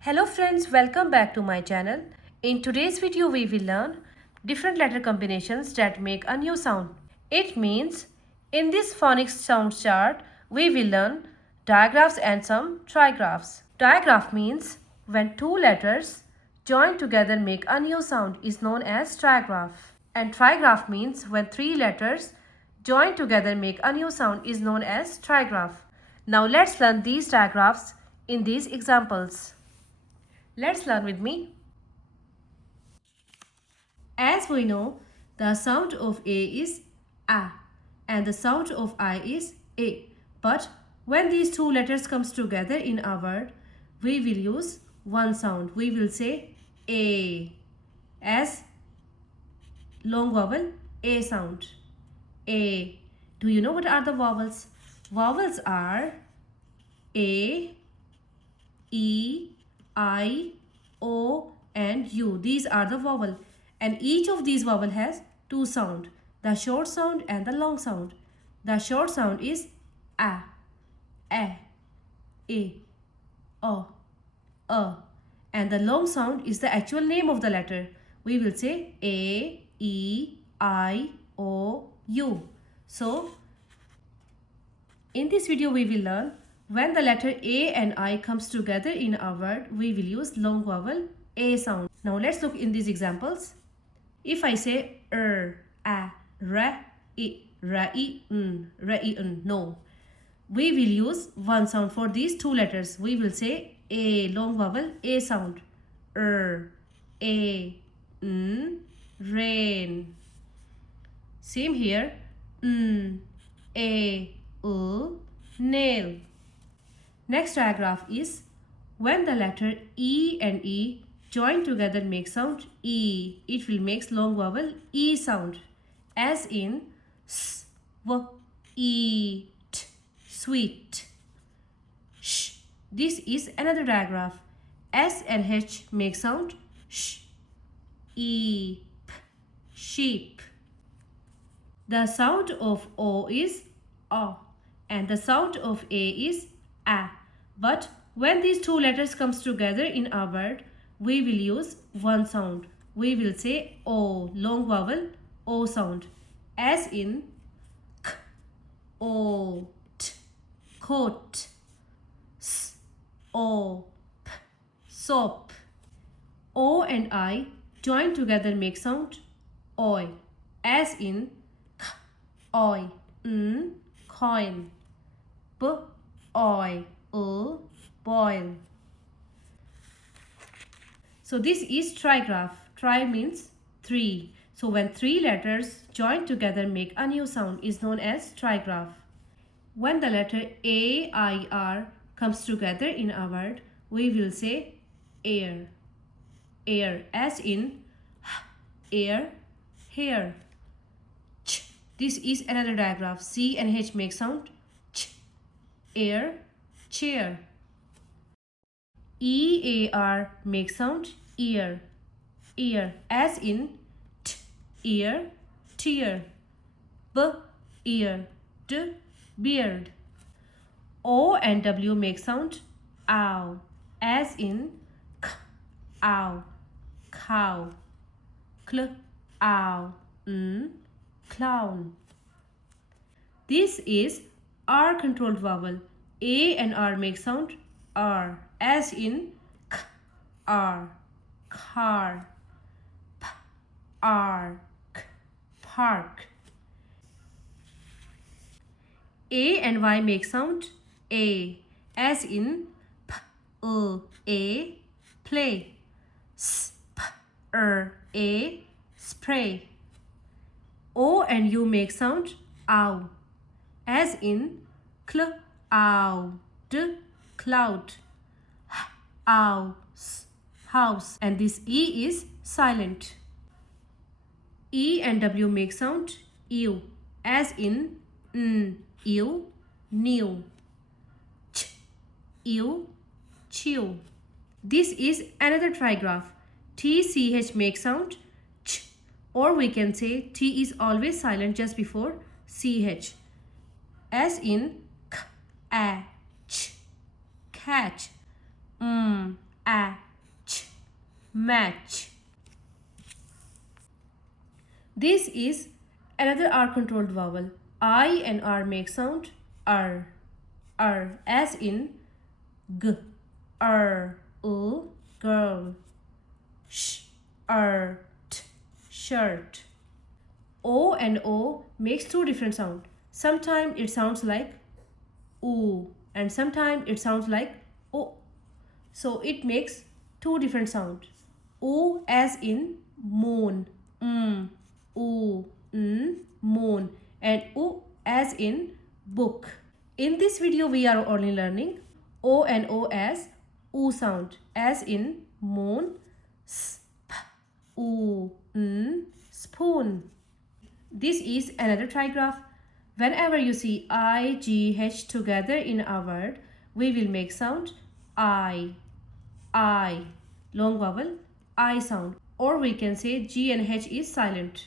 Hello friends, welcome back to my channel. In today's video we will learn different letter combinations that make a new sound. It means in this Phonics Sounds Chart we will learn digraphs and some trigraphs. Digraph means when two letters joined together make a new sound is known as trigraph. And trigraph means when three letters joined together make a new sound is known as trigraph. Now let's learn these digraphs in these examples. Let's learn with me. As we know, the sound of A is A and the sound of I is A. But when these two letters comes together in a word, we will use one sound. We will say A as long vowel A sound. A. Do you know what are the vowels? Vowels are A, E, I, O and U. These are the vowel. And each of these vowel has two sound. The short sound and the long sound. The short sound is A, O, and the long sound is the actual name of the letter. We will say A, E, I, O, U. So, in this video we will learn when the letter A and I comes together in a word, we will use long vowel A sound. Now let's look in these examples. If I say a, ra, I, n, no. We will use one sound for these two letters. We will say A, long vowel A sound. A, n, rain. Same here. A, nail. Next digraph is when the letter E and E join together make sound E. It will make long vowel E sound. As in eat, sweet. Sh. This is another digraph. S and H make sound sh. Eep, sheep. The sound of O is O and the sound of A is A. But when these two letters comes together in a word, we will use one sound. We will say O, long vowel O sound. As in k, o, t, coat, s, o, p, soap. O and I join together make sound oi. As in k, oi, n, coin, b, oi, boil. So this is trigraph. Tri means three. So when three letters join together make a new sound is known as trigraph. When the letter A, I, R comes together in a word, we will say air. Air as in air, hair. Ch. This is another digraph. C and H make sound ch. Air, chair. E-A-R make sound ear. Ear as in t, ear, tear. B, ear, d, beard. O and W make sound ow. As in k, ow, cow. Cl, ow, n, clown. This is R-controlled vowel. A and R make sound R. As in k, R, car. P, R, k, park. A and Y make sound A. As in p, a, play. S, p, a, spray. O and U make sound ow. As in cl, ow, d, cloud. House. And this E is silent. E and W make sound ew. As in ew, new. Ch, ew, chew. This is another trigraph. T, C, H make sound ch. Or we can say T is always silent just before CH. As in k, a, ch, catch. A, match. This is another R-controlled vowel. I and R make sound R. R, as in G. R, girl. Sh, t, shirt. O and O makes two different sounds. Sometimes it sounds like oo and sometimes it sounds like o. So it makes two different sounds. O as in moon. Oo, moon. And O as in book. In this video we are only learning O and O as oo sound, as in moon, sp, oo, spoon. This is another trigraph. Whenever you see I, G, H together in a word, we will make sound I, long vowel, I sound. Or we can say G and H is silent.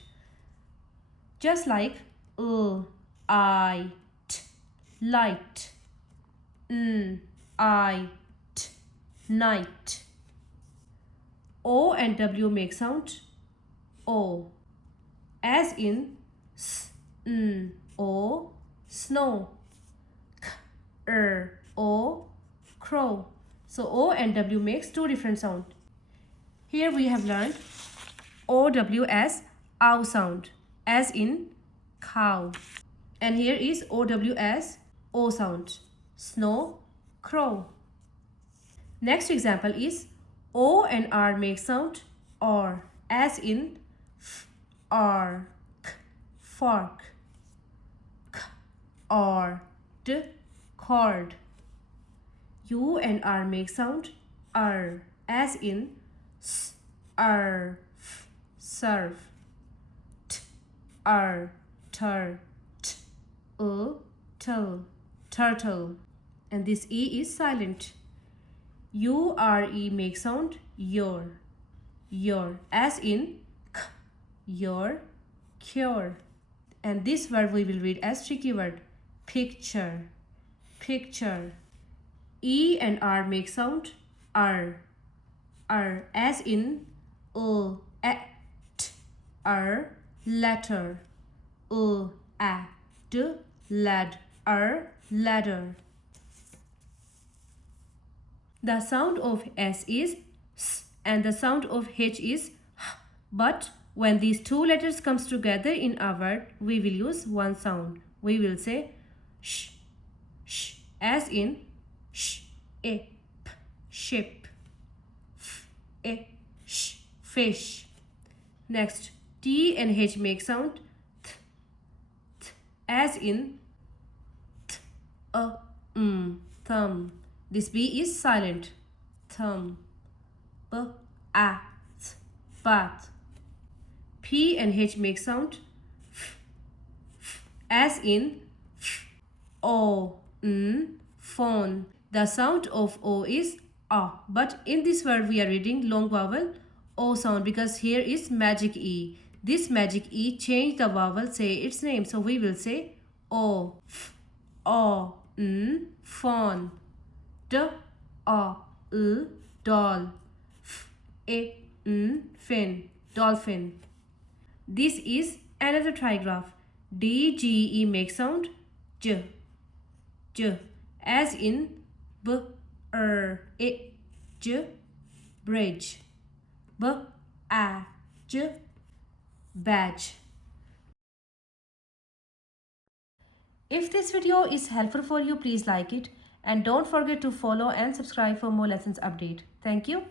Just like I, t, light, I, t, night. O and W make sound O, as in o, snow, o, crow. So O and W makes two different sounds. Here we have learned OW as ow sound, as in cow. And here is OW as O sound, snow, crow. Next example is O and R make sound or, as in R, fork, cord. U and R make sound R, as in surf, turtle. And this E is silent. URE make sound your, as in your cure. And this word we will read as tricky word, picture. E and R make sound R, as in letter, ladder. The sound of S is S and the sound of H is H. But when these two letters comes together in a word, we will use one sound. We will say sh, as in ship, fish. Next, T and H make sound th, as in thumb. This B is silent, thumb. Bath. P and H make sound as in phone. The sound of O is A, but in this word we are reading long vowel O sound because here is magic E. This magic E change the vowel, say its name. So we will say O, phone, doll, dolphin. This is another trigraph. DGE makes sound J, as in bridge, badge. If this video is helpful for you, please like it and don't forget to follow and subscribe for more lessons update. Thank you.